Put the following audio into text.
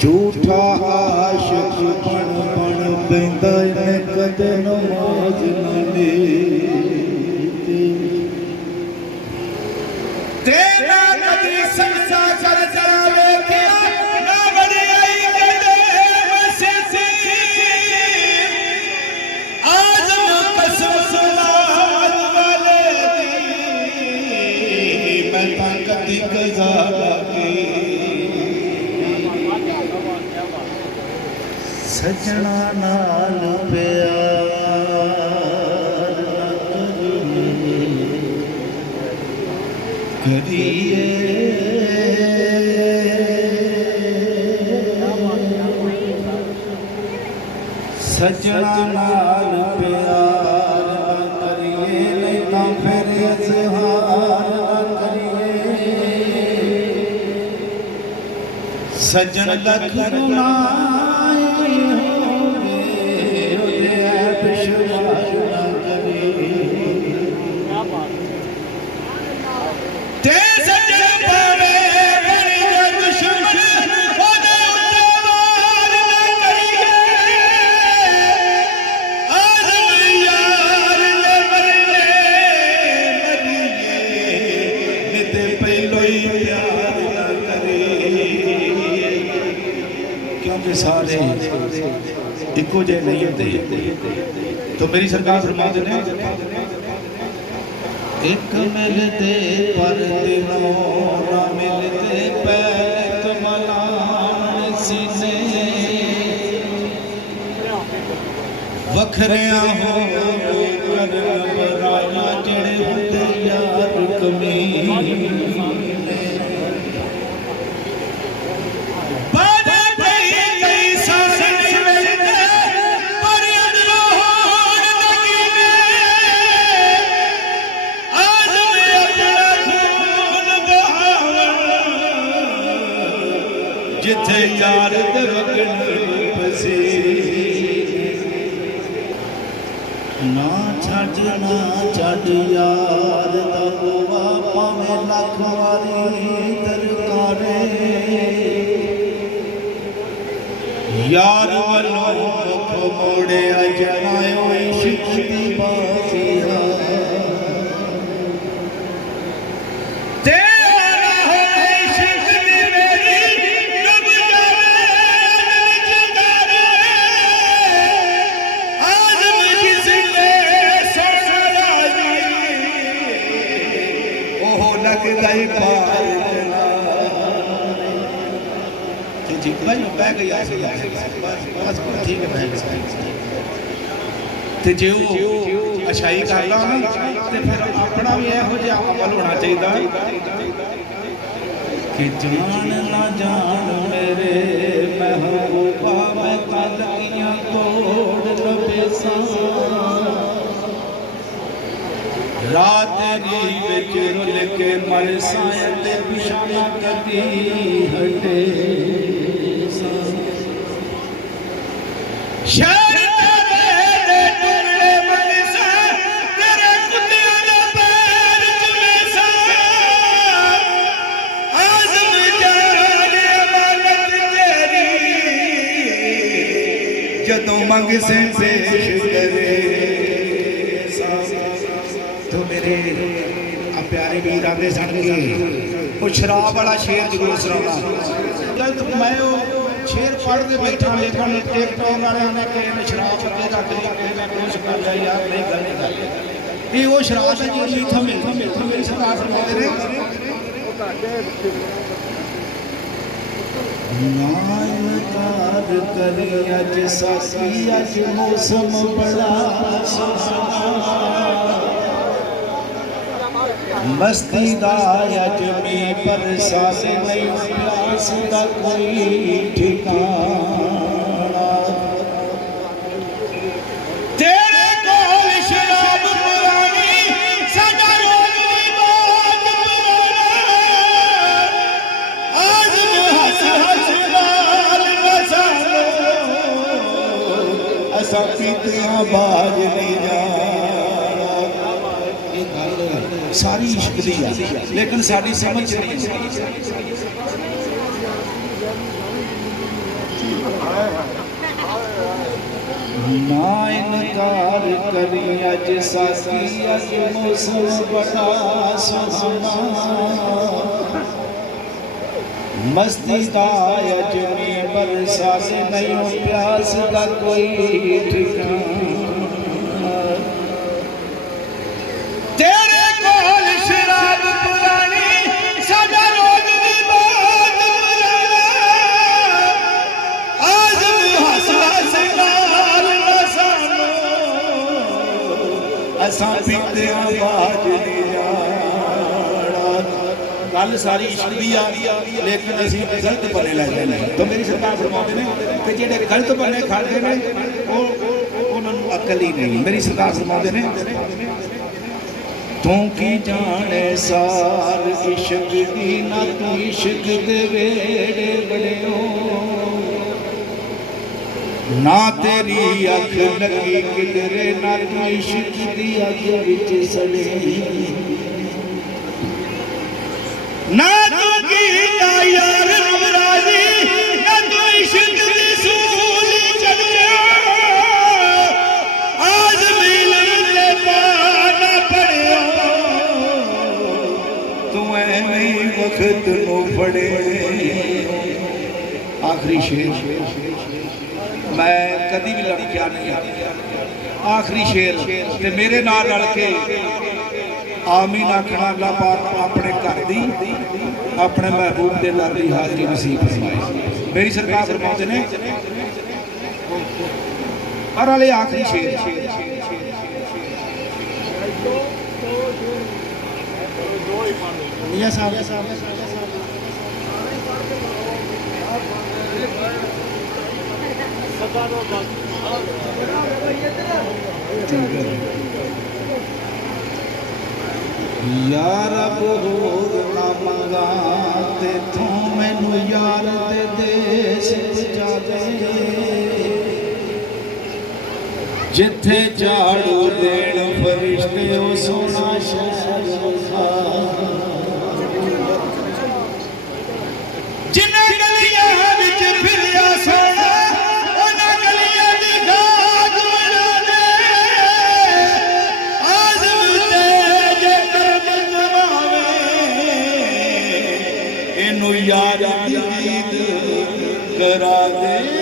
झूठा आशिक बन बन पैंदा इन्हें कदे नमाज न लेती तेरा कदी संसा कर जावे क्या ना बड़ी आई कदे वसी आज़म कसम सलात वाले दी मैं ताकती कज़ा लगी सजना नाल प्यार करिए सजना नाल प्यार करिए नहीं तो फिर इज़हार करिए सजन लख सारे इको जे नहीं होते तो मेरी सरकार फरमाते हैं एक मिलते पर दिनों ना मिलते पैत मलान सीने वखरिया हो कर बराया जड़े होते यार कमी जिथे यार दे वगन पसी ना छड़ यार दा गोवा भावें लख वारी दरकारे यार वालों मुख मोड़े अजनायो इश्क दी बाजिया जे अच्छाई करता तो फिर अपना भी यहो जिहा अमल होना चाहिए कि जान ना जान मेरे महबूबा मैं तलकियां तोड़ लबेसा रात दी विच रुल के मरसा ते पिछा कदी हटे जदों मंग से पेश करे तो मेरे प्यारे वीर आगे सन गए वो शराब वाला शेर जरूर सुनाना जब मैं वो शेर पढ़ के बैठा लेकिन एक टॉप वाले ने कहे शराब अगे रख ली कुछ कर लिया यार नहीं गल नहीं वो शराब है जी थमे मेरी सरकार फरमाते रहे नायकार करे अज सासी अज मौसम बड़ा मस्ती दा अज मी पर सास नहीं प्यास दा कोई ठिकाना तेरे कोल शराब पुरानी सदा रोज़ बात पुराना आज हंस हंस बाल बसालो असा पीतियां बाज नहीं जा सारी इश्क दी है लेकिन साड़ी समझ नहीं ना इनकार करी अज सासी अज मौसम बड़ा सुहाना मस्ती दा अज में बरसात नहीं प्यास का कोई ठिकाना तेरे कोल शराब पुरानी सदा रोज दी बात पुराना आज़म हसला सिंगार न सानो असां पीते आवाज नहीं जाना गल सारी इश्क दी आ लेकिन असीं गलत बने लै जाने तो मेरी सरकार फरमाते ने कि जेडे गलत बने खाते ने उन्हां नूं अकल ही नहीं मेरी सरकार फरमाते ने तू की जाने सार इश्क दी ना तू इश्क दे वेड़े बड़ियो ना तेरी अख लगी किधरे ना तू इश्क दी अग विच सड़े ना तू की यार राजी ना तू इश्क दी सूल चढ़िया आज मिलन ते पाना पड़िया तू ऐवें वक्त नू फड़े आखिरी शेर मैं कदी भी लड़किया नहीं आखिरी शेर ते मेरे नाल रल के आमीन आखना अल्लाह पाक अपने घर दी अपने महबूब दे दर दी हाज़री नसीब फरमाए मेरी सरकार फरमाते ने और वाले आखिरी शेर मियां साहब यार होर ना मंगा ते तू मैनू यार दे देश पहुंचा दे जिथे झाड़ू देण फरिश्ते ओ सोना शहर जिन्हें गलियां विच फिरिया सोना उन्हां गलियां दी गाज बना दे आज़म ते जे करम कमावे इनू यार दी दीद करा दे